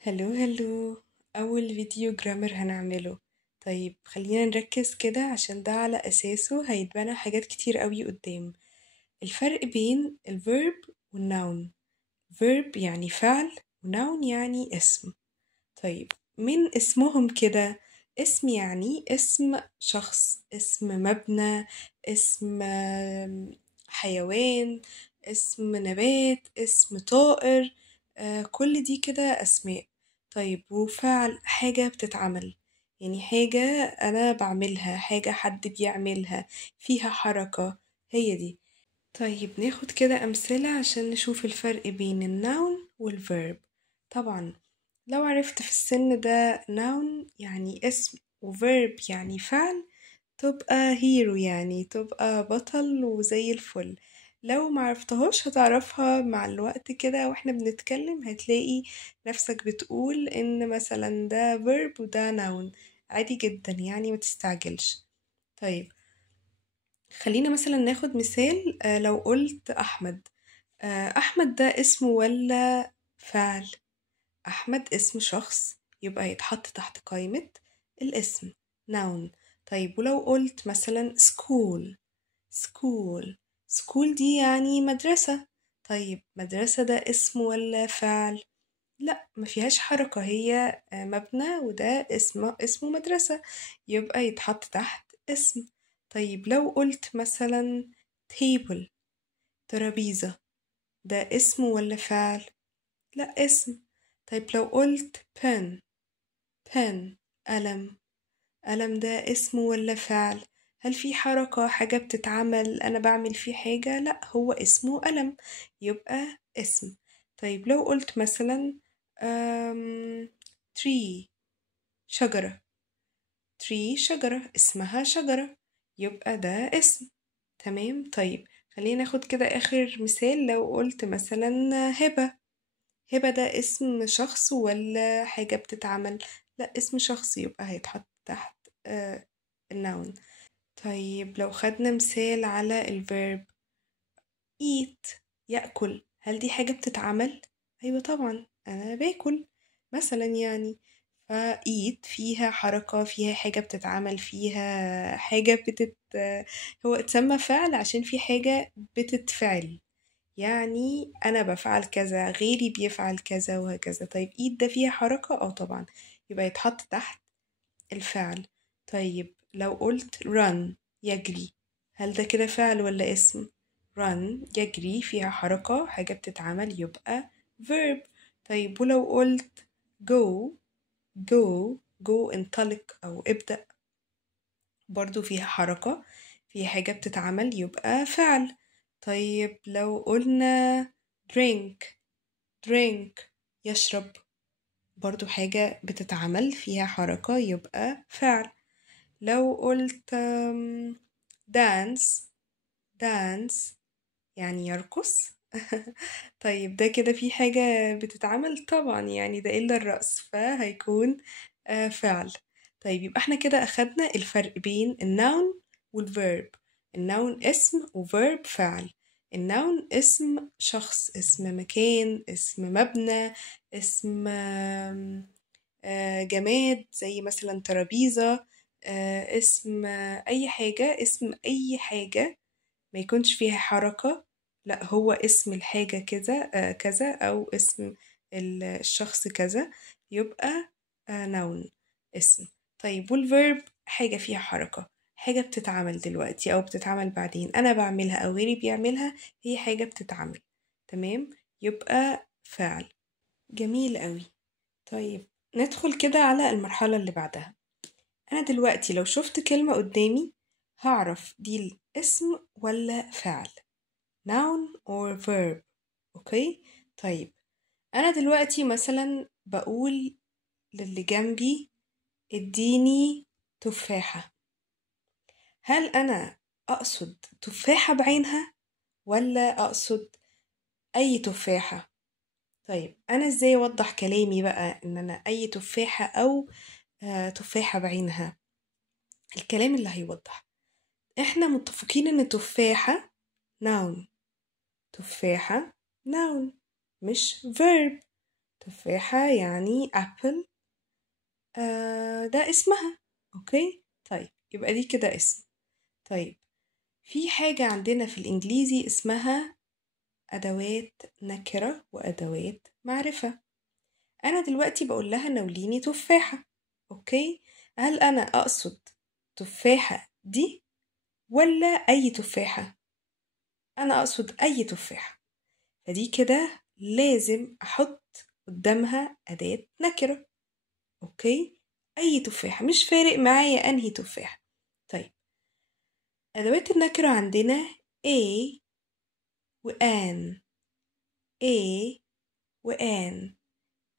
هلو هلو. أول فيديو جرامر هنعمله. طيب خلينا نركز كده عشان ده على أساسه هيتبنى حاجات كتير قوي قدام. الفرق بين الفيرب والناون. فيرب يعني فعل وناون يعني اسم. طيب من اسمهم كده، اسم يعني اسم شخص، اسم مبنى، اسم حيوان، اسم نبات، اسم طائر. كل دي كده أسماء. طيب وفعل حاجة بتتعمل، يعني حاجة أنا بعملها، حاجة حد بيعملها فيها حركة، هي دي. طيب ناخد كده أمثلة عشان نشوف الفرق بين النون والفيرب. طبعا لو عرفت في السن ده noun يعني اسم وverb يعني فعل، تبقى هيرو، يعني تبقى بطل وزي الفل. لو معرفتهاش هتعرفها مع الوقت كده واحنا بنتكلم، هتلاقي نفسك بتقول ان مثلا ده verb وده noun. عادي جدا يعني، ما تستعجلش. طيب خلينا مثلا ناخد مثال. لو قلت أحمد، أحمد ده اسم ولا فعل؟ أحمد اسم شخص، يبقى يتحط تحت قائمة الاسم noun. طيب ولو قلت مثلا school، school school دي يعني مدرسة. طيب مدرسة ده اسم ولا فعل؟ لا، ما فيهاش حركة، هي مبنى وده اسمه مدرسة، يبقى يتحط تحت اسم. طيب لو قلت مثلا table، ترابيزة، ده اسم ولا فعل؟ لا، اسم. طيب لو قلت pen، pen قلم، قلم ده اسم ولا فعل؟ هل في حركة، حاجة بتتعمل، أنا بعمل فيه حاجة؟ لا، هو اسمه قلم، يبقى اسم. طيب لو قلت مثلا tree، شجرة، tree شجرة، اسمها شجرة، يبقى ده اسم. تمام. طيب خلينا ناخد كده آخر مثال. لو قلت مثلا هبة، هبة ده اسم شخص ولا حاجة بتتعمل؟ لا، اسم شخص، يبقى هيتحط تحت النون. طيب لو خدنا مثال على الفيرب eat، يأكل، هل دي حاجة بتتعمل؟ أيوة طبعا، أنا باكل مثلا يعني. فا eat فيها حركة، فيها حاجة بتتعمل، فيها حاجة هو اتسمى فعل عشان في حاجة بتتفعل، يعني أنا بفعل كذا، غيري بيفعل كذا وهكذا. طيب إيد ده فيها حركة؟ اه طبعا، يبقى يتحط تحت الفعل. طيب لو قلت run، يجري، هل ده كده فعل ولا اسم؟ run يجري فيها حركة، حاجة بتتعمل، يبقى verb. طيب ولو قلت go، go انطلق أو ابدأ، برضو فيها حركة، فيها حاجة بتتعمل، يبقى فعل. طيب لو قلنا drink، يشرب، برضو حاجة بتتعمل، فيها حركة، يبقى فعل. لو قلت dance، يعني يرقص. طيب ده كده في حاجة بتتعمل طبعا، يعني ده إلا الرقص، فهيكون فعل. طيب يبقى احنا كده أخدنا الفرق بين النون والفيرب. النون اسم وفيرب فعل. النون اسم شخص، اسم مكان، اسم مبنى، اسم جماد زي مثلا ترابيزة، اسم أي حاجة، اسم أي حاجة ما يكونش فيها حركة. لا، هو اسم الحاجة كذا كذا، أو اسم الشخص كذا، يبقى noun، اسم. طيب والverb حاجة فيها حركة، حاجة بتتعمل دلوقتي أو بتتعمل بعدين، أنا بعملها أو غيري بيعملها، هي حاجة بتتعمل. تمام، يبقى فعل. جميل قوي. طيب ندخل كده على المرحلة اللي بعدها. أنا دلوقتي لو شفت كلمة قدامي هعرف دي الاسم ولا فعل، noun or verb. أوكي. طيب أنا دلوقتي مثلا بقول للي جنبي اديني تفاحة، هل أنا أقصد تفاحة بعينها ولا أقصد أي تفاحة؟ طيب أنا إزاي أوضح كلامي بقى إن أنا أي تفاحة أو تفاحة بعينها؟ الكلام اللي هيوضح، إحنا متفقين إن تفاحة noun، تفاحة noun مش verb. تفاحة يعني apple. ده اسمها. اوكي، طيب يبقى دي كده اسم. طيب في حاجة عندنا في الإنجليزي اسمها أدوات نكرة وأدوات معرفة. أنا دلوقتي بقول لها ناوليني تفاحة. أوكي، هل أنا أقصد تفاحة دي ولا أي تفاحة؟ أنا أقصد أي تفاحة، فدي كده لازم أحط قدامها أداة نكرة. أوكي، أي تفاحة، مش فارق معايا أنهي تفاحة. طيب أدوات النكرة عندنا A و an. A و an.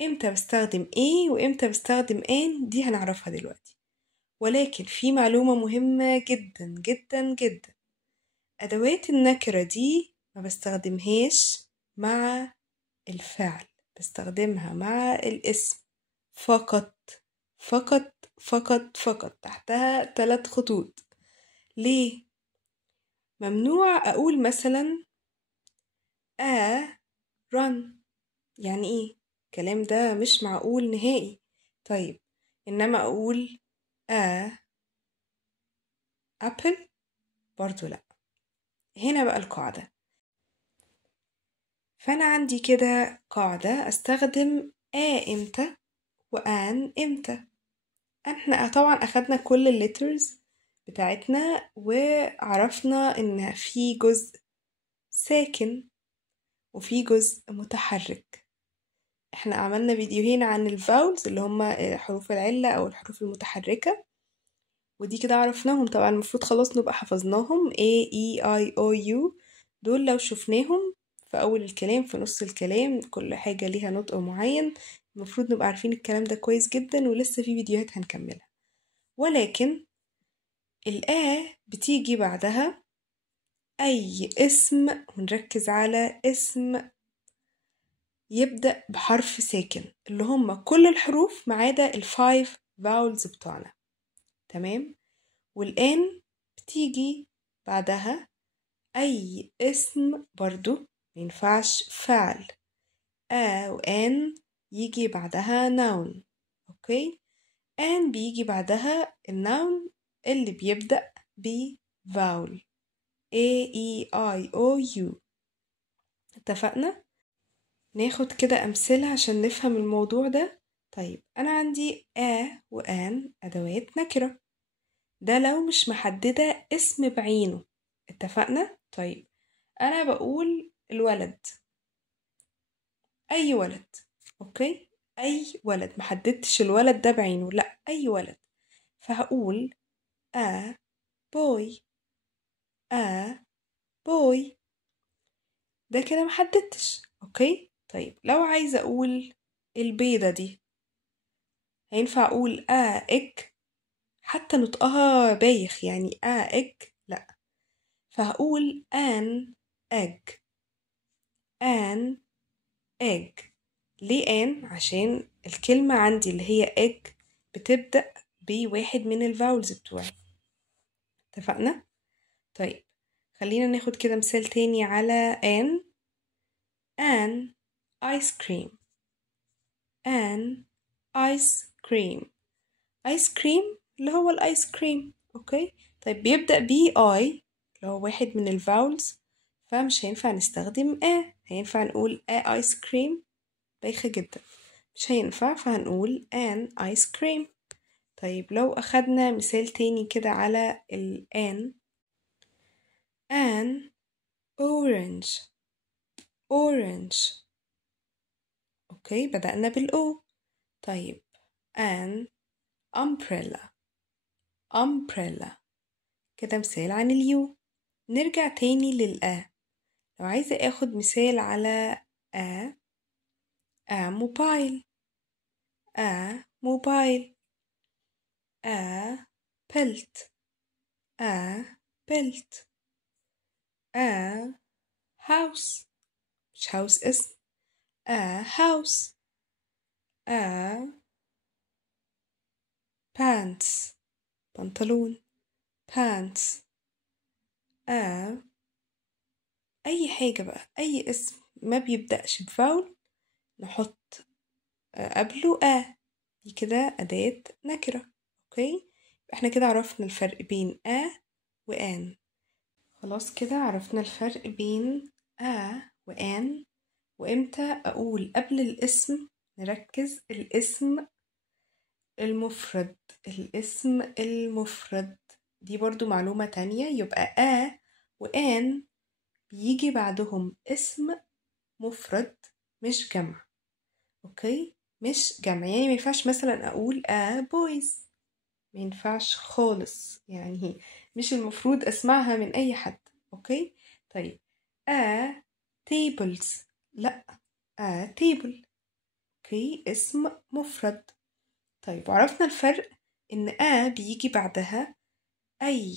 امتى بستخدم A وامتى بستخدم an دي هنعرفها دلوقتي، ولكن في معلومة مهمة جدا جدا جدا. أدوات النكرة دي ما بستخدمهاش مع الفعل، بستخدمها مع الاسم فقط فقط فقط فقط، تحتها 3 خطوط. ليه؟ ممنوع أقول مثلا run. يعني ايه الكلام ده؟ مش معقول نهائي. طيب انما اقول apple برضو لا. هنا بقى القاعدة. فانا عندي كده قاعدة استخدم امتى وان امتى. احنا طبعا اخدنا كل الليترز بتاعتنا وعرفنا ان في جزء ساكن وفي جزء متحرك. احنا عملنا فيديوهين عن الفاولز اللي هم حروف العلة او الحروف المتحركة، ودي كده عرفناهم. طبعا المفروض خلاص نبقى حفظناهم A E I O U. دول لو شفناهم في أول الكلام في نص الكلام كل حاجة ليها نطق معين، المفروض نبقى عارفين الكلام ده كويس جدا، ولسه في فيديوهات هنكملها. ولكن بتيجي بعدها أي اسم، ونركز على اسم يبدأ بحرف ساكن، اللي هم كل الحروف ما عدا ال5 vowels بتوعنا. تمام. والآن بتيجي بعدها أي اسم برضو مينفعش فعل. وآن يجي بعدها noun. أوكي، آن بيجي بعدها النون اللي بيبدأ ب vowel A E I O U. اتفقنا؟ ناخد كده أمثلة عشان نفهم الموضوع ده. طيب أنا عندي وآن أدوات نكرة، ده لو مش محددة اسم بعينه. اتفقنا؟ طيب أنا بقول الولد، أي ولد. أوكي، أي ولد، محددتش الولد ده بعينه، لأ أي ولد. فهقول a boy. a boy، ده كده محددتش. أوكي، طيب لو عايزة أقول البيضة دي، هينفع أقول egg؟ حتى نطقها بايخ يعني egg، لأ. فهقول an egg. an egg. ليه an؟ عشان الكلمة عندي اللي هي egg بتبدأ بواحد من الفاولز بتوعي. اتفقنا؟ طيب خلينا ناخد كده مثال تاني على an ice cream. an ice cream. ice cream اللي هو الايس كريم. اوكي، طيب بيبدأ ب I اللي هو واحد من الفاولز، فمش هينفع نستخدم هينفع نقول ice cream؟ بايخة جدا، مش هينفع، فهنقول an ice cream. طيب لو أخدنا مثال تاني كده على an orange. orange. أوكي، بدأنا بالأو. طيب an umbrella. umbrella. كده مثال عن اليو. نرجع تاني لو عايزة أخد مثال على موبايل. موبايل. بلت. بلت. house. مش house اسم. house. pants. بنطلون. pants. أي حاجة بقى، أي اسم ما بيبدأش بفاول نحط قبله دي كده أداة نكرة. أوكي، احنا كده عرفنا الفرق بين وآن. خلاص كده عرفنا الفرق بين وآن. وإمتى أقول قبل الاسم، نركز، الاسم المفرد. الاسم المفرد دي برضو معلومة تانية، يبقى وآن بيجي بعدهم اسم مفرد مش جمع. اوكي، مش جمع، يعني ما ينفعش مثلا اقول boys، ما ينفعش خالص، يعني مش المفروض اسمعها من اي حد. اوكي، طيب tables، لا، table. اوكي، اسم مفرد. طيب، وعرفنا الفرق ان بيجي بعدها اي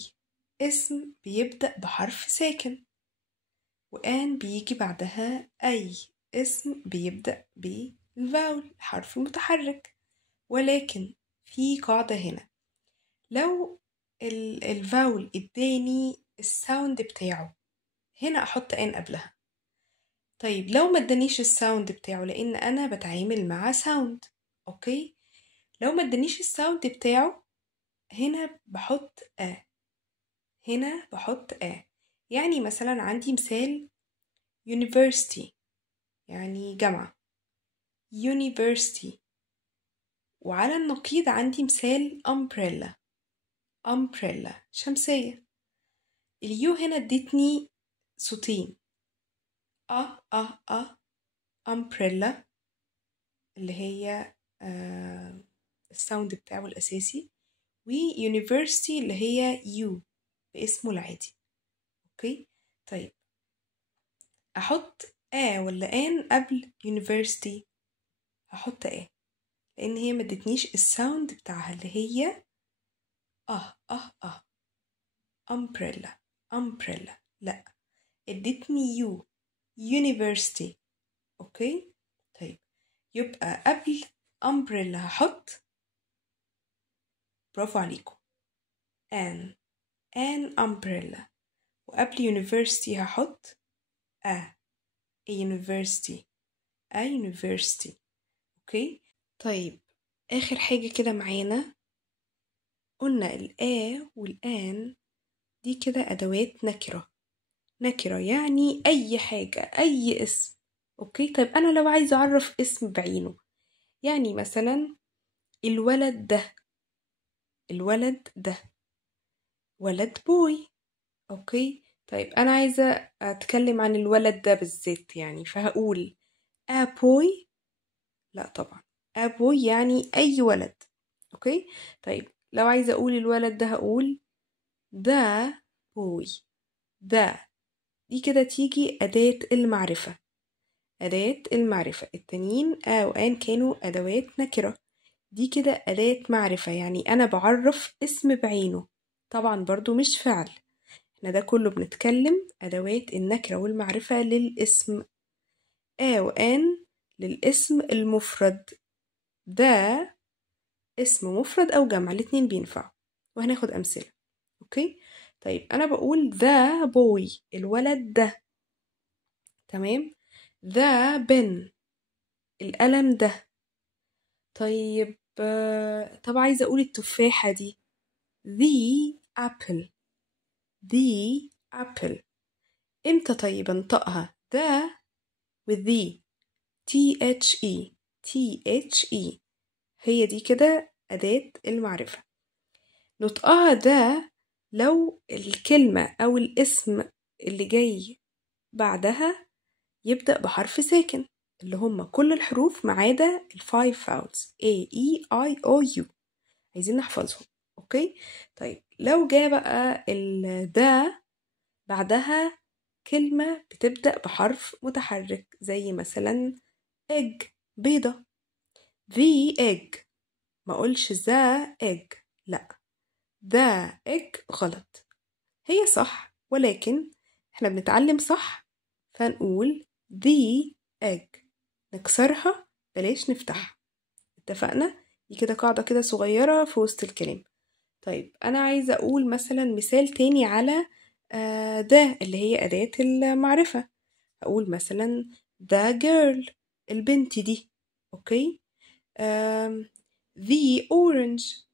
اسم بيبدأ بحرف ساكن، وآن بيجي بعدها أي اسم بيبدأ بالفاول، الحرف المتحرك. ولكن في قاعدة هنا، لو الفاول اداني الساوند بتاعه، هنا أحط آن قبلها. طيب لو ما ادانيش الساوند بتاعه، لأن أنا بتعامل مع ساوند. أوكي، لو ما ادانيش الساوند بتاعه، هنا بحط هنا بحط يعني مثلا عندي مثال university، يعني جامعة، university. وعلى النقيض عندي مثال umbrella، umbrella شمسية. اليو هنا ادتني صوتين، umbrella اللي هي الساوند بتاعه الأساسي، و university اللي هي يو باسمه العادي. اوكي، طيب احط ولا ان قبل university؟ هحط لان هي ما ادتنيش الساوند بتاعها اللي هي umbrella، umbrella، لا، ادتني يو university. اوكي، طيب يبقى قبل umbrella هحط، برافو عليكم، an umbrella. وقبل university هحط a university، a university. اوكي، طيب اخر حاجة كده معانا، قلنا والآن دي كده أدوات نكرة. نكرة يعني أي حاجة، أي اسم. أوكي، طيب أنا لو عايزة أعرف اسم بعينه، يعني مثلا الولد ده، الولد ده ولد بوي. أوكي، طيب أنا عايزة أتكلم عن الولد ده بالذات، يعني فهقول بوي؟ لا طبعا، بوي يعني أي ولد. أوكي، طيب لو عايزة أقول الولد ده هقول ده بوي، ده. دي كده تيجي أداة المعرفة، أداة المعرفة. التانيين وآن كانوا أدوات نكرة، دي كده أداة معرفة، يعني أنا بعرف اسم بعينه، طبعا برضو مش فعل. احنا ده كله بنتكلم أدوات النكرة والمعرفة للاسم. وآن للاسم المفرد، ده اسم مفرد أو جمع، الاتنين بينفعوا، وهناخد أمثلة. أوكي، طيب أنا بقول ذا بوي، الولد ده. تمام، ذا بن، القلم ده. طيب طب عايزة أقول التفاحة دي، the apple، the apple. إمتى طيب أنطقها؟ the with the the هي دي كده أداة المعرفة. نطقها ده لو الكلمة أو الاسم اللي جاي بعدها يبدأ بحرف ساكن، اللي هم كل الحروف ما عدا الفايف فاولز A E I O U، عايزين نحفظهم. اوكي، طيب لو جاء بقى ده بعدها كلمة بتبدأ بحرف متحرك، زي مثلا egg، بيضة، the egg. ما اقولش the egg، لا، the egg غلط. هي صح، ولكن احنا بنتعلم صح، فنقول the egg، نكسرها بلاش نفتحها. اتفقنا؟ دي كده قاعدة كده صغيرة في وسط الكلام. طيب أنا عايزة أقول مثلا مثال تاني على ده اللي هي أداة المعرفة. أقول مثلا the girl، البنت دي. أوكي، the orange.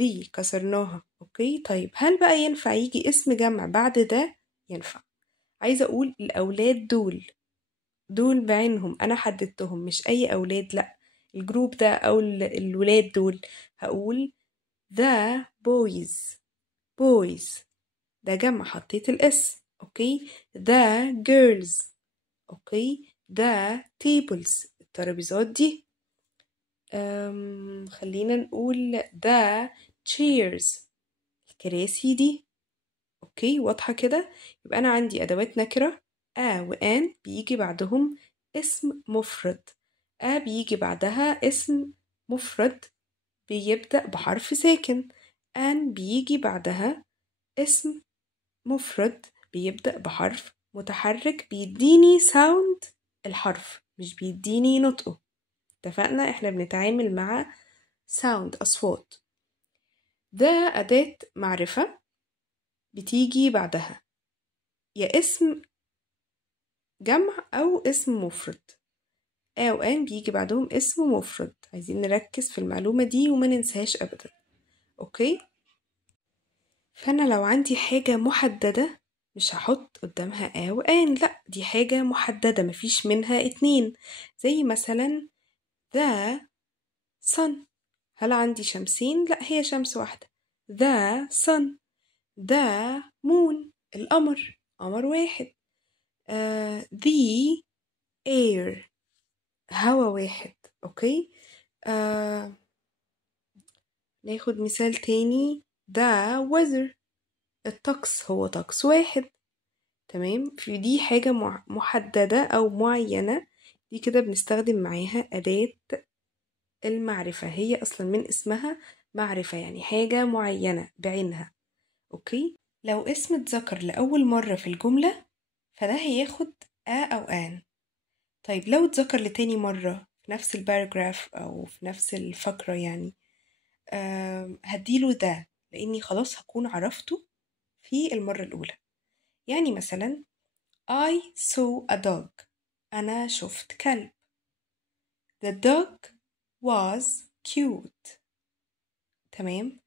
the كسرناها. اوكي طيب هل بقى ينفع يجي اسم جمع بعد ده؟ ينفع. عايزة اقول الاولاد دول بعينهم انا حددتهم، مش اي اولاد، لا الجروب ده او الولاد دول. هقول the boys ده جمع، حطيت الاس. اوكي the girls. اوكي the tables الترابيزات دي. خلينا نقول the chairs الكراسي دي. اوكي واضحة كده. يبقى انا عندي ادوات نكرة وان بيجي بعدهم اسم مفرد. بيجي بعدها اسم مفرد بيبدأ بحرف ساكن. ان بيجي بعدها اسم مفرد بيبدأ بحرف متحرك بيديني ساوند الحرف، مش بيديني نطقه. اتفقنا احنا بنتعامل مع ساوند أصوات. ده أداة معرفة بتيجي بعدها يا اسم جمع أو اسم مفرد. أو أن بيجي بعدهم اسم مفرد. عايزين نركز في المعلومة دي وما ننساهاش أبدا. أوكي فأنا لو عندي حاجة محددة مش هحط قدامها أو أن، لأ دي حاجة محددة مفيش منها اتنين. زي مثلا the sun. هل عندي شمسين؟ لأ هي شمس واحدة. the sun. the moon قمر واحد. the air هوا واحد. اوكي ناخد مثال تاني. the weather الطقس هو طقس واحد. تمام في دي حاجة محددة أو معينة، دي كده بنستخدم معاها أداة المعرفة. هي أصلا من اسمها معرفة، يعني حاجة معينة بعينها. أوكي لو اسم اتذكر لأول مرة في الجملة فده هياخد أو آن. طيب لو اتذكر لتاني مرة في نفس الباراجراف أو في نفس الفقرة يعني هديله ده، لأني خلاص هكون عرفته في المرة الأولى. يعني مثلا I saw a dog. أنا شفت كلب. The dog was cute. تمام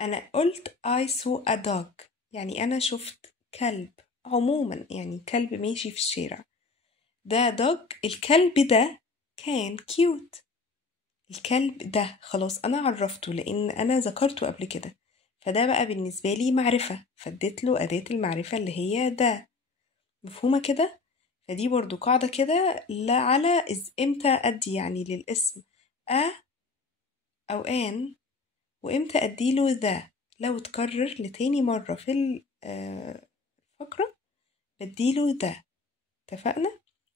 أنا قلت I saw a dog يعني أنا شفت كلب عموما، يعني كلب ماشي في الشارع. ده dog الكلب ده كان cute. الكلب ده خلاص أنا عرفته لأن أنا ذكرته قبل كده، فده بقى بالنسبة لي معرفة، فاديت له أداة المعرفة اللي هي ده. مفهومة كده؟ فدي برضو قاعدة كده لا على امتى أدي يعني للاسم أو آن، وامتى أديله ذا. لو اتكرر لتاني مرة في الفقرة بديله ذا.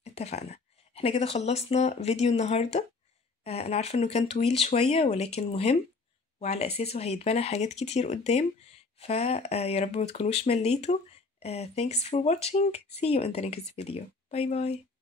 اتفقنا. احنا كده خلصنا فيديو النهاردة. أنا عارفة إنه كان طويل شوية ولكن مهم، وعلى أساسه هيتبنى حاجات كتير قدام. فيا رب ما تكونوش مليتوا. Thanks for watching. See you in the next video. Bye bye.